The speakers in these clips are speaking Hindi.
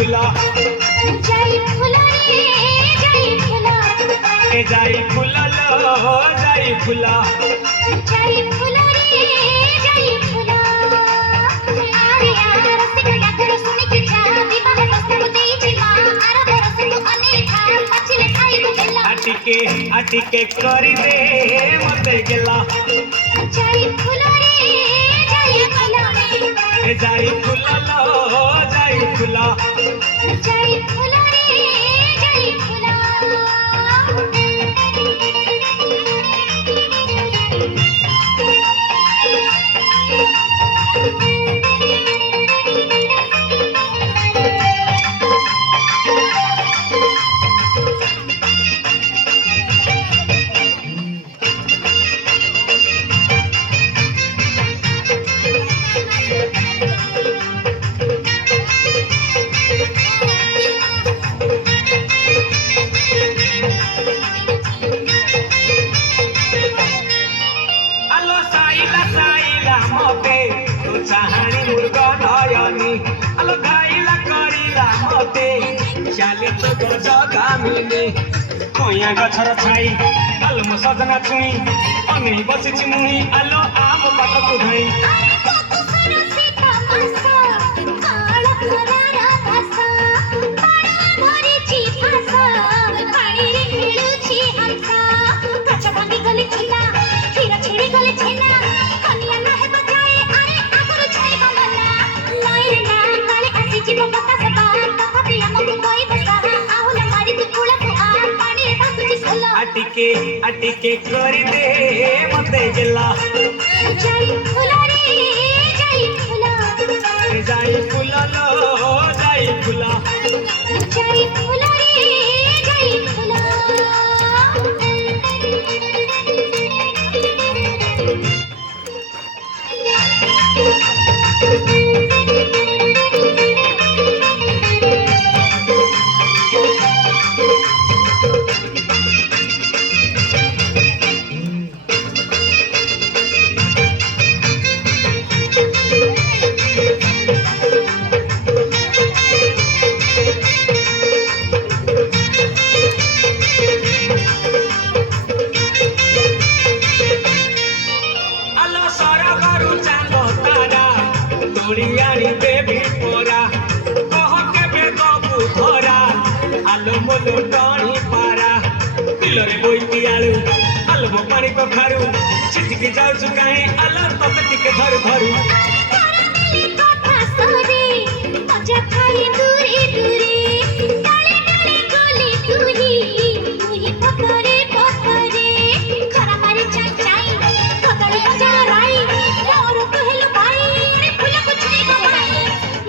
फुला जाई फुला रे जाई फुला ए जाई फुला लो जाई फुला जाई फुला रे जाई फुला अरे यार रसिक डाकर सुनि के जा विवाह प्रस्ताव देई जिमा आर बरस तू अनेखा पछिले खाई बेला आटिके करी दे मते गेला जाई फुला रे जाई फुला ए जाई फुला लो जाई फुला जाई फुला रे जाई फुला चाहानी मुर्गा नयनी आलो गाइला करिला मते चाले तो जगामिनी कोया गछर छाई आलो म सजना छुई अनि बसेछि मुई आलो आम पाटको धई आटिके करी दे मते गेला जाई फुला रे जाई फुला जाई फुला लो जाई फुला जाई फुला रे जाई फुला तोड़ियानी देवी पोरा कह के बेदबू धरा आलो मोलो डणी पारा बिलरे बोइती आलू आलो पानी कखारू छिटके जाउछु काहे आलो तते टिके धरु धरु कथा सरे मजा खाई दूरी दूरी डाले डाले गोली तुही पकड़े खरा मारे चाचाई पकड़े बजा राई और कहलो भाई रे फूल कुछ नहीं बाबा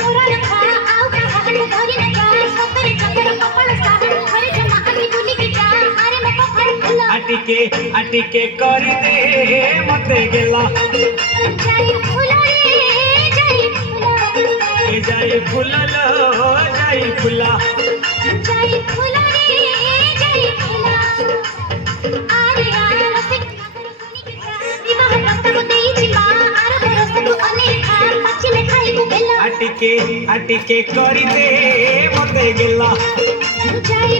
मोरा रखा आउ का हाल धरी न जा सतरे चक्कर कपड़ साहब घर जमा आदि बुली के जा अरे न पकड़ फूल आटिके करी दे मते गेला जाई फूल रे जाई फूल ए जाई फुला लो जाई फुला जाई फुला रे जाई फुला अरे यार रसिक विवाह प्रस्ताव देई जिमा आर बरस तू अनेखा पछिले खाई बेला आटिके करी दे मते गेला जाई